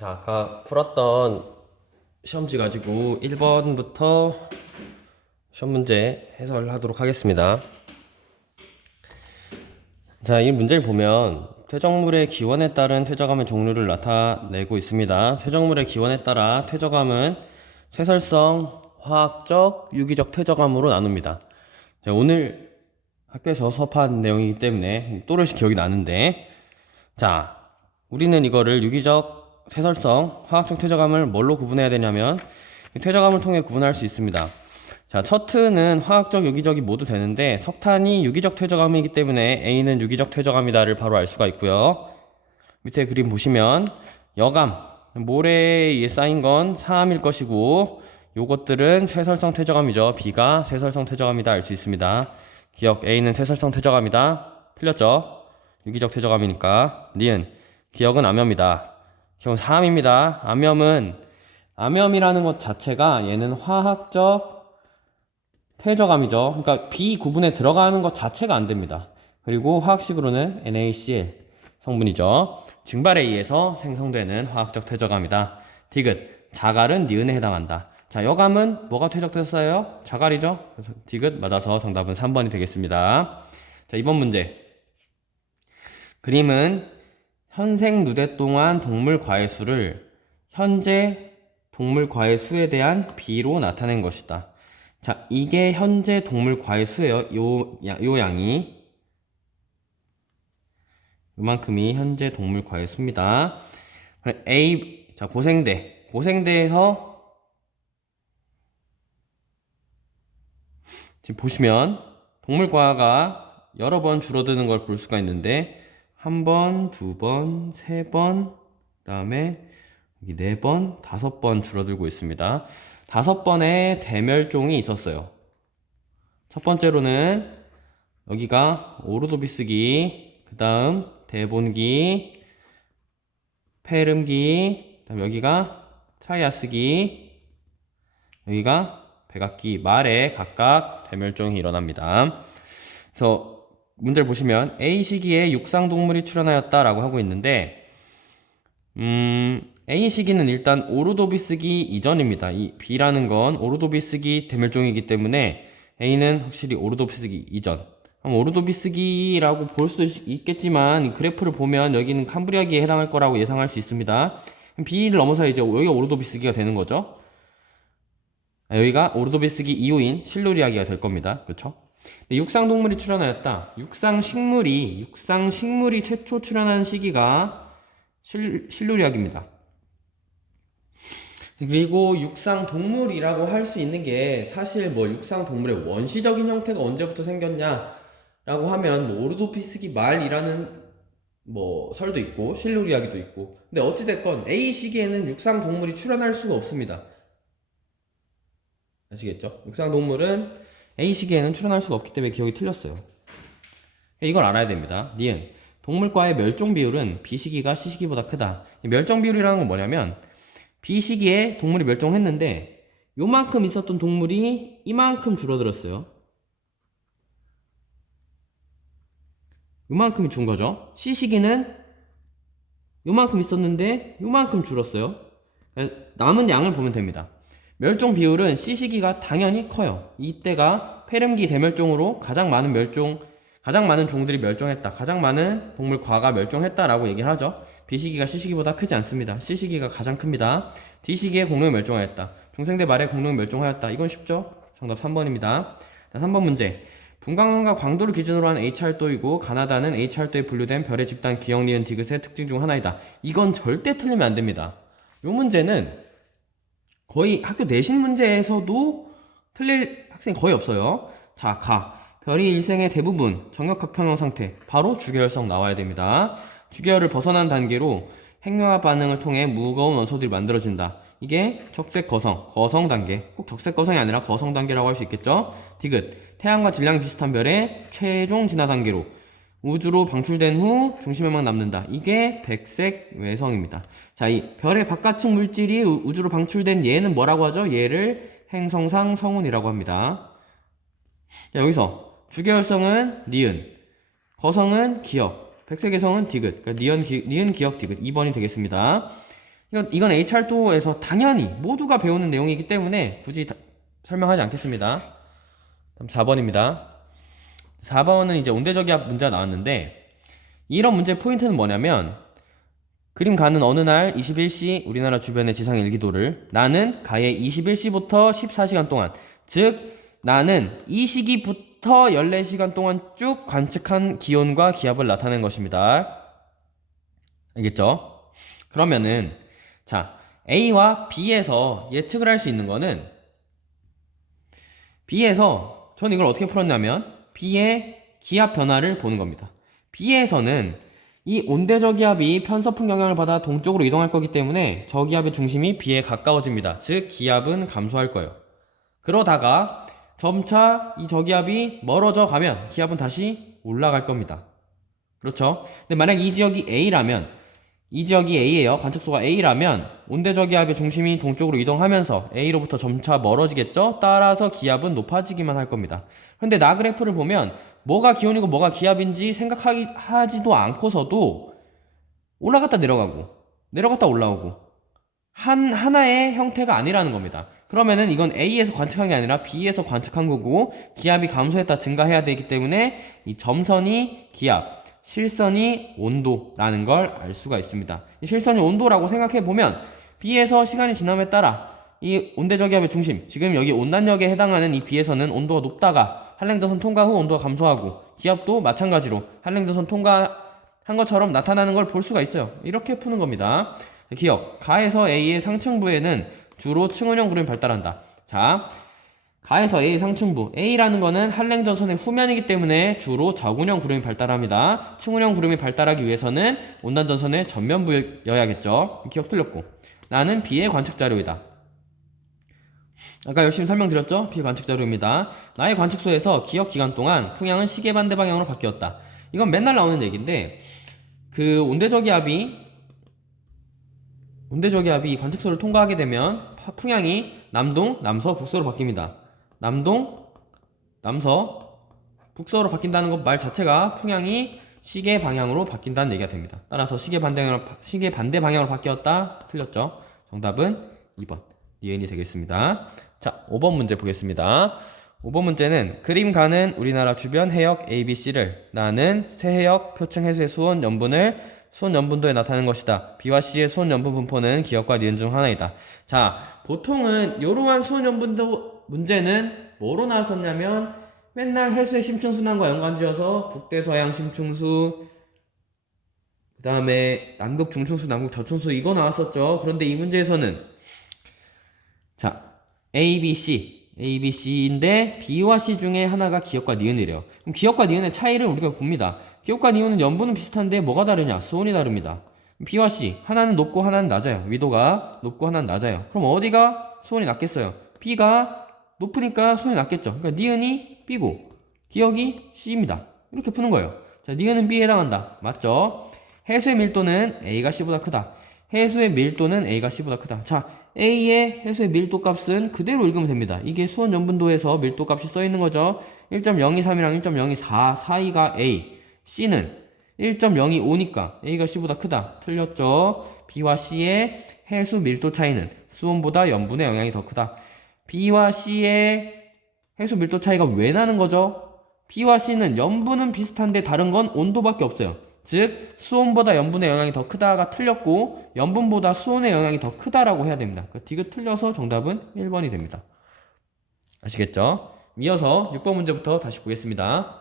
자, 아까 풀었던 시험지 가지고 1번부터 시험 문제 해설하도록 하겠습니다. 자, 이 문제를 보면 퇴적물의 기원에 따른 퇴적암의 종류를 나타내고 있습니다. 퇴적물의 기원에 따라 퇴적암은 쇠설성, 화학적, 유기적 퇴적암으로 나눕니다. 자, 오늘 학교에서 수업한 내용이기 때문에 또렷이 기억이 나는데, 자, 우리는 이거를 유기적 퇴설성, 화학적 퇴적암을 뭘로 구분해야 되냐면 퇴적암을 통해 구분할 수 있습니다. 자, 첫 트는 화학적, 유기적이 모두 되는데 석탄이 유기적 퇴적암이기 때문에 A는 유기적 퇴적암이다를 바로 알 수가 있고요. 밑에 그림 보시면 여감, 모래에 의해 쌓인 건 사암일 것이고 요것들은 쇠설성 퇴적암이죠. B가 쇠설성 퇴적암이다 알 수 있습니다. 기억, A는 쇠설성 퇴적암이다. 틀렸죠? 유기적 퇴적암이니까. 니은, 기억은 암염이다. 기억은 사암입니다. 암염이라는 것 자체가 얘는 화학적 퇴적암이죠. 그러니까 B 구분에 들어가는 것 자체가 안 됩니다. 그리고 화학식으로는 NaCl 성분이죠. 증발에 의해서 생성되는 화학적 퇴적암이다. 디귿, 자갈은 니은에 해당한다. 자, 여감은 뭐가 퇴적됐어요? 자갈이죠. 그래서 디귿 맞아서 정답은 3번이 되겠습니다. 자, 이번 문제. 그림은 현생 누대 동안 동물 과의 수를 현재 동물 과의 수에 대한 비로 나타낸 것이다. 자, 이게 현재 동물 과의 수예요. 요 양이 요만큼이 현재 동물 과의 수입니다. 자, 고생대에서 지금 보시면 동물 과가 여러 번 줄어드는 걸 볼 수가 있는데 한 번, 두 번, 세 번, 그다음에 여기 네 번, 다섯 번 줄어들고 있습니다. 다섯 번의 대멸종이 있었어요. 첫 번째로는 여기가 오르도비스기, 그 다음 대본기, 페름기, 그다음 여기가 트라이아스기, 여기가 백악기, 말에 각각 대멸종이 일어납니다. 그래서 문제를 보시면 A 시기에 육상동물이 출현하였다라고 하고 있는데 A 시기는 일단 오르도비스기 이전입니다. 이 B라는 건 오르도비스기 대멸종이기 때문에 A는 확실히 오르도비스기 이전. 오르도비스기라고 볼 수도 있겠지만 그래프를 보면 여기는 캄브리아기에 해당할 거라고 예상할 수 있습니다. B를 넘어서 이제 여기가 오르도비스기가 되는 거죠. 여기가 오르도비스기 이후인 실루리아기가 될 겁니다. 그렇죠? 육상동물이 출현하였다. 육상식물이 최초 출현한 시기가 실루리아기입니다. 그리고 육상동물이라고 할 수 있는 게 사실 뭐 육상동물의 원시적인 형태가 언제부터 생겼냐라고 하면 뭐 오르도비스기 말이라는 뭐 설도 있고 실루리아기도 있고, 근데 어찌됐건 A 시기에는 육상동물이 출현할 수가 없습니다. 아시겠죠? 육상동물은 A 시기에는 출현할 수가 없기 때문에 기억이 틀렸어요. 이걸 알아야 됩니다. 니은, 동물과의 멸종 비율은 B 시기가 C 시기보다 크다. 멸종 비율이라는 건 뭐냐면 B 시기에 동물이 멸종했는데 요만큼 있었던 동물이 이만큼 줄어들었어요. 요만큼이 준 거죠. C 시기는 요만큼 있었는데 요만큼 줄었어요. 남은 양을 보면 됩니다. 멸종 비율은 C 시기가 당연히 커요. 이때가 페름기 대멸종으로 가장 많은 종들이 멸종했다. 가장 많은 동물 과가 멸종했다라고 얘기를 하죠. B 시기가 C 시기보다 크지 않습니다. C 시기가 가장 큽니다. D 시기에 공룡이 멸종하였다. 중생대 말에 공룡이 멸종하였다. 이건 쉽죠? 정답 3번입니다. 3번 문제. 분광과 광도를 기준으로 한 H활도이고 가나다는 H활도에 분류된 별의 집단 기억, 니은, 디귿의 특징 중 하나이다. 이건 절대 틀리면 안 됩니다. 이 문제는 거의 학교 내신 문제에서도 틀릴 학생이 거의 없어요. 자, 별이 일생의 대부분 정역학평형 상태, 바로 주계열성 나와야 됩니다. 주계열을 벗어난 단계로 핵융합 반응을 통해 무거운 원소들이 만들어진다. 이게 적색 거성 단계. 꼭 적색 거성이 아니라 거성 단계라고 할 수 있겠죠. 디귿, 태양과 질량이 비슷한 별의 최종 진화 단계로 우주로 방출된 후 중심에만 남는다. 이게 백색 외성입니다. 자, 이 별의 바깥층 물질이 우주로 방출된 얘는 뭐라고 하죠? 얘를 행성상 성운이라고 합니다. 자, 여기서 주계열성은 니은, 거성은 기억, 백색 외성은 디귿. 그러니까 니은, 기억, 디귿. 2번이 되겠습니다. 이건 H활도에서 당연히 모두가 배우는 내용이기 때문에 굳이 설명하지 않겠습니다. 다음 4번입니다. 4번은 이제 온대저기압 문제가 나왔는데, 이런 문제의 포인트는 뭐냐면, 그림 가는 어느 날 21시 우리나라 주변의 지상 일기도를 나는 가해 21시부터 14시간 동안, 즉 나는 이 시기부터 14시간 동안 쭉 관측한 기온과 기압을 나타낸 것입니다. 알겠죠? 그러면은 자, A와 B에서 예측을 할 수 있는 거는, B에서 저는 이걸 어떻게 풀었냐면 B의 기압 변화를 보는 겁니다. B에서는 이 온대저기압이 편서풍 영향을 받아 동쪽으로 이동할 거기 때문에 저기압의 중심이 B에 가까워집니다. 즉 기압은 감소할 거예요. 그러다가 점차 이 저기압이 멀어져 가면 기압은 다시 올라갈 겁니다. 그렇죠? 근데 만약 이 지역이 A라면, 이 지역이 A예요. 관측소가 A라면 온대저기압의 중심이 동쪽으로 이동하면서 A로부터 점차 멀어지겠죠? 따라서 기압은 높아지기만 할 겁니다. 그런데 나 그래프를 보면 뭐가 기온이고 뭐가 기압인지 생각하지도 않고서도 올라갔다 내려가고 내려갔다 올라오고 하나의 형태가 아니라는 겁니다. 그러면은 이건 A에서 관측한 게 아니라 B에서 관측한 거고, 기압이 감소했다 증가해야 되기 때문에 이 점선이 기압, 실선이 온도라는 걸 알 수가 있습니다. 이 실선이 온도라고 생각해 보면 B에서 시간이 지남에 따라 이 온대저기압의 중심, 지금 여기 온난역에 해당하는 이 B에서는 온도가 높다가 한랭전선 통과 후 온도가 감소하고, 기압도 마찬가지로 한랭전선 통과한 것처럼 나타나는 걸 볼 수가 있어요. 이렇게 푸는 겁니다. 기억, 가에서 A의 상층부에는 주로 층운형 구름이 발달한다. 자, 가에서 A의 상층부, A라는 거는 한랭전선의 후면이기 때문에 주로 저군형 구름이 발달합니다. 층운형 구름이 발달하기 위해서는 온난전선의 전면부여야겠죠. 기억 틀렸고, 나는 B의 관측 자료이다. 아까 열심히 설명드렸죠? B의 관측 자료입니다. 나의 관측소에서 기억 기간 동안 풍향은 시계 반대 방향으로 바뀌었다. 이건 맨날 나오는 얘기인데, 그 온대저기압이 관측소를 통과하게 되면 풍향이 남동, 남서, 북서로 바뀝니다. 남동, 남서, 북서로 바뀐다는 것 말 자체가 풍향이 시계 방향으로 바뀐다는 얘기가 됩니다. 따라서 시계 반대 방향으로 바뀌었다. 틀렸죠? 정답은 2번 니은이 되겠습니다. 자, 5번 문제 보겠습니다. 5번 문제는 그림 가는 우리나라 주변 해역 ABC를 나는 세 해역 표층 해수의 수온 연분을 수온 연분도에 나타내는 것이다. B와 C의 수온 연분 분포는 기억과 니은 중 하나이다. 자, 보통은 이러한 수온 연분도 문제는 뭐로 나왔었냐면 맨날 해수의 심층순환과 연관지어서 북대서양 심층수, 그 다음에 남극 중층수, 남극 저층수 이거 나왔었죠. 그런데 이 문제에서는 자, ABC인데 B와 C 중에 하나가 기억과 니은이래요. 그럼 기억과 니은의 차이를 우리가 봅니다. 기억과 니은은 연분은 비슷한데 뭐가 다르냐? 수온이 다릅니다. B와 C, 하나는 높고 하나는 낮아요. 위도가 높고 하나는 낮아요. 그럼 어디가 수온이 낮겠어요? B가 높으니까 수온이 낮겠죠. 그러니까 니은이 B고 기억이 C입니다. 이렇게 푸는 거예요. 자, 니은은 B에 해당한다. 맞죠? 해수의 밀도는 A가 C보다 크다. 해수의 밀도는 A가 C보다 크다. 자, A의 해수의 밀도 값은 그대로 읽으면 됩니다. 이게 수온 연분도에서 밀도 값이 써 있는 거죠. 1.023이랑 1.024 사이가 A, C는 1.025니까 A가 C보다 크다. 틀렸죠? B와 C의 해수 밀도 차이는 수온보다 염분의 영향이 더 크다. B와 C의 해수 밀도 차이가 왜 나는 거죠? B와 C는 염분은 비슷한데 다른 건 온도밖에 없어요. 즉 수온보다 염분의 영향이 더 크다가 틀렸고, 염분보다 수온의 영향이 더 크다라고 해야 됩니다. 그 디귿 틀려서 정답은 1번이 됩니다. 아시겠죠? 이어서 6번 문제부터 다시 보겠습니다.